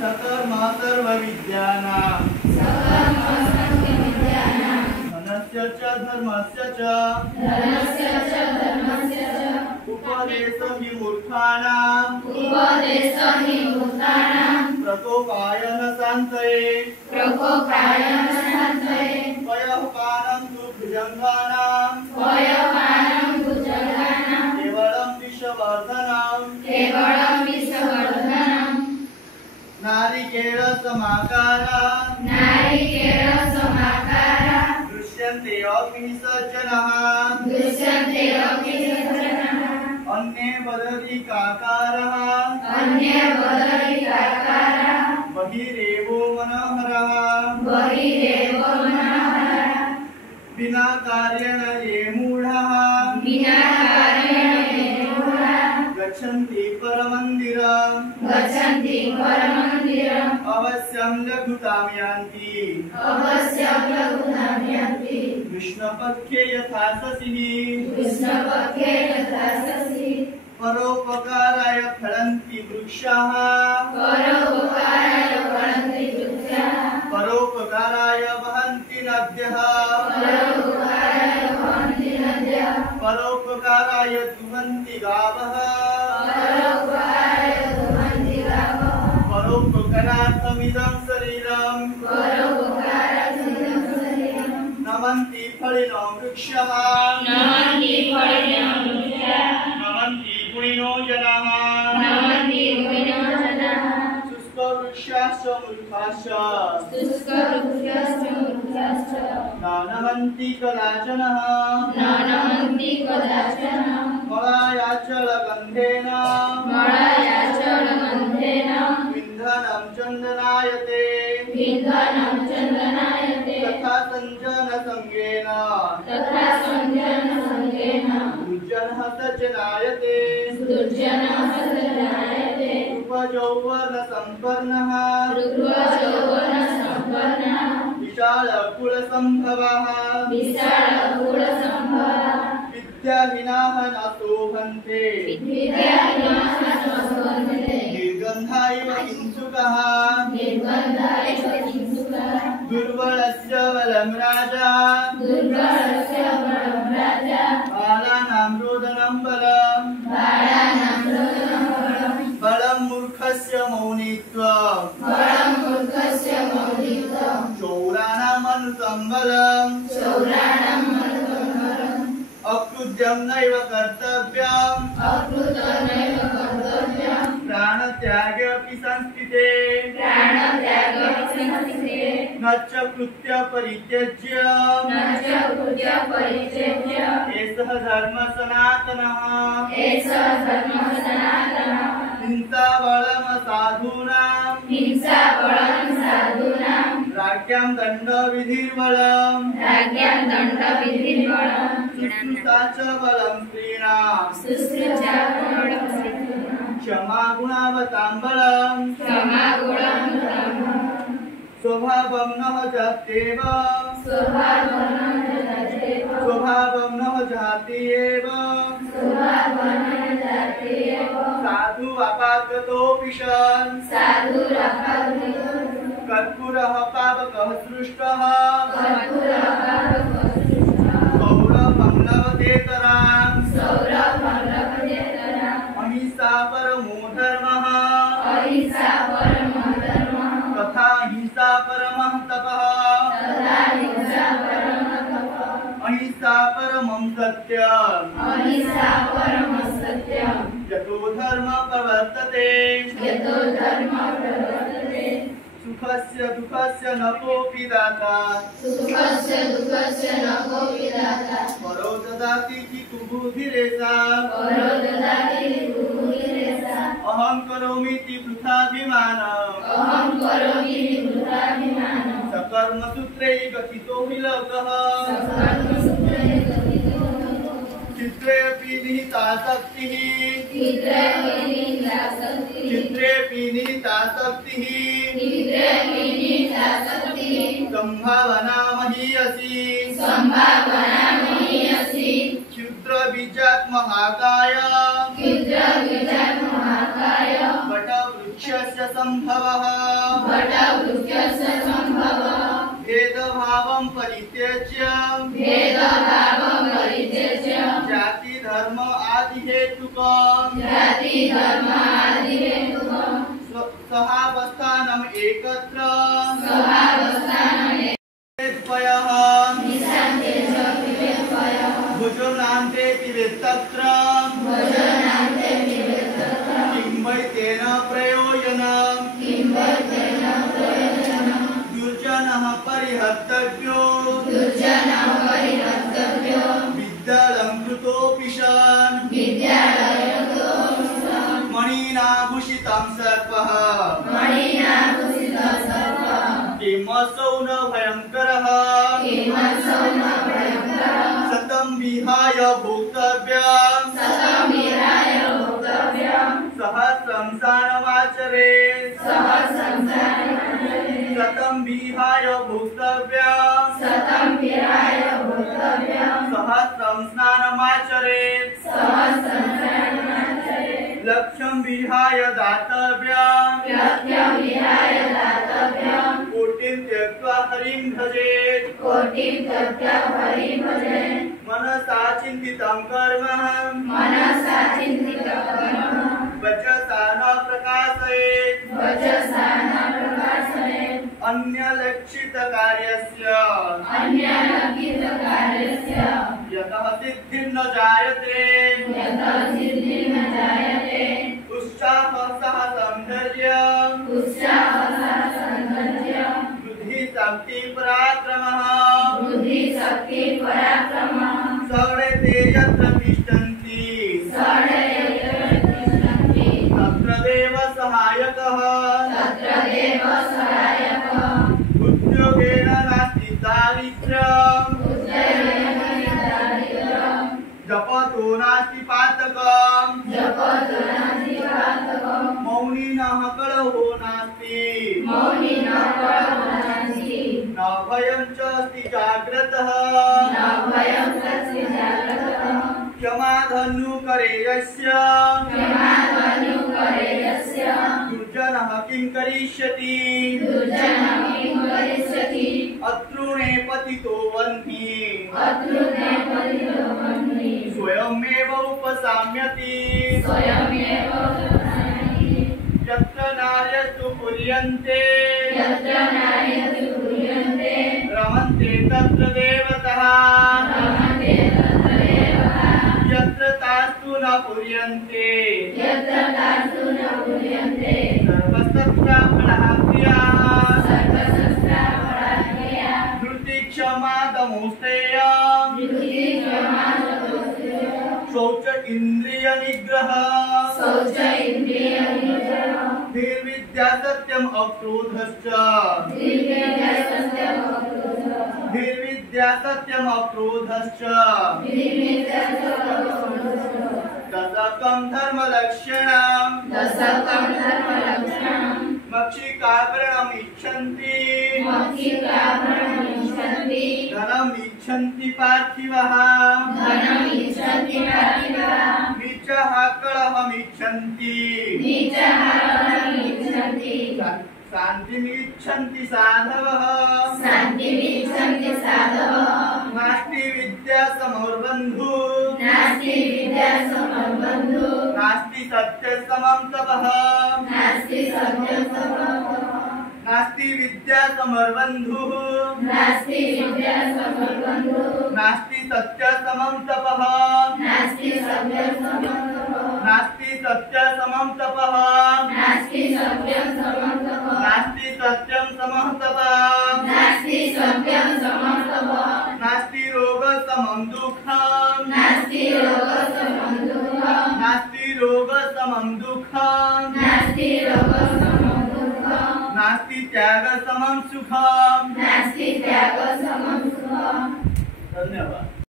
सकर्म सर्वविद्यानां धनस्य च धर्मस्य च उपदेशं हि मूर्खाणां प्रकोपाय न शान्तये पयःपानं तु भुजङ्गानां केवलं विषवर्धनम् नारिकेलसमाकारा दृश्यन्ते अपि सज्जनः अन्ये वदति काकारः बहिरेवो मनोहरः बिना कार्येण ये मूढः गच्छन्ति परमन्दिरम् अवश्यं लघुतां यान्ति कृष्णपक्षे यथा शशिः परोपकाराय फलन्ति वृक्षाः परोपकाराय वहन्ति नद्यः परोपकाराय दुहन्ति गावः परोपकारार्थमिदं शरीरम् नमन्ति फलिनो वृक्षः नमन्ति गुणिनो जनाः शुष्कवृक्षाश्च मूर्खाश्च न नमन्ति कदाचनः मलायाचलगन्धेन विन्धनं चन्दनायते तथा सञ्जनसङ्गेन दुर्जनः सज्जनायते रूपजौवर्णसम्पन्नः विशालकुलसम्भवः विद्याहीनाः न शोभन्ते निर्गन्धा इव किंसुकः दुर्बलस्य बलं राजा बालानां रोदनं बलम् बलं मूर्खस्य मौनित्वम् चौराणामनुतं बलम् अकृत्यं नैव कर्तव्यम् प्राणत्यागेऽपि संस्थिते न च कृत्य परित्यज्य एषः धर्मः सनातनः हिंसा बलम् साधूनां राज्ञां दण्डविधिर्बलम् शुश्रूषा च बलं स्त्रीणां क्षमा गुणावतां बलम् स्वभावं नः जात्येव साधु अपागतोऽपि सन् कर्पूरः पावकः सृष्टः सौरभं लभतेतराम् अहिंसा परमो धर्मः तथा हिंसा परमः तपः अहिंसा परमं सत्यम् यतो धर्म प्रवर्तते सुखस्य दुःखस्य न कोऽपि दाता परो ददाति कितु बुद्धिरेषा अहं करोमीति वृथाभिमानम् सकर्मसूत्रे गतितो हि लोकः चित्रेऽपि निहिता शक्तिः संभावना महीयसी क्षुद्र बीजात् महाकाय संभवः भेदभावं परित्यज्य जाति धर्म आदि हेतुकं सहावस्थानम् एकत्र द्वयः भुजोनान्ते पिबेत्तत्र किं वै तेन प्रयोजनम् दुर्जनः परिहर्तव्यो विद्यालं कृतोऽपि सन् मणिनाभूषितं सर्पः किमसौ न भयङ्करः शतं विहाय भोक्तव्यम् सहस्रं स्नानमाचरेत् शतं विहाय भोक्तव्यम् सहस्रं स्नानमाचरेत् लक्ष्यं विहाय दातव्यम् कोटिं त्यक्त्वा हरिं भजेत् मनसा चिन्तितं कर्म वचसा न प्रकाशयेत् अन्यलक्षितकार्यस्य यतः सिद्धिर्न जायते उत्साहः सह सौन्दर्यम् बुद्धि शक्ति पराक्रमः सौरते यत्र तिष्ठन्ति तत्र देव सहायकः उद्योगेन नास्ति दारिद्र्यम् जपतो नास्ति पातकम् मौनिनः कलहो नास्ति न भयं च अस्ति जाग्रतः क्षमा धनुकरे यस्य दुर्जनः किं करिष्यति अतृणे पतितो वह्नि स्वयमेव उपसाम्यति यत्र नार्यस्तु कुर्यन्ते रमन्ते तत्र देवतः यत्र तास्तु न कुर्यन्ते सर्वशस्त्रापणः क्रियाः धृतिक्षमा दमोस्तेयम् शौच इन्द्रिय निग्रह धीर्विद्या सत्यम् अक्रोधश्च धीर्विद्या सत्यम् अक्रोधश्च दशकं धर्मलक्षणम् मक्षिकाभरणम् इच्छन्ति धनम् इच्छन्ति पार्थिवः नीचः कलहम् इच्छन्ति शान्तिमिच्छन्ति साधवः नास्ति विद्या समोर्बन्धु नास्ति सत्य समं तपः नास्ति विद्या समर्बन्धुः नास्ति सत्य समं तपः नास्ति सत्य समं तपः नास्ति सत्यं समं तपः नास्ति रोग समं दुःखम् नास्ति रोग समं दुःखम् नास्ति त्याग समं सुखम् धन्यवाद।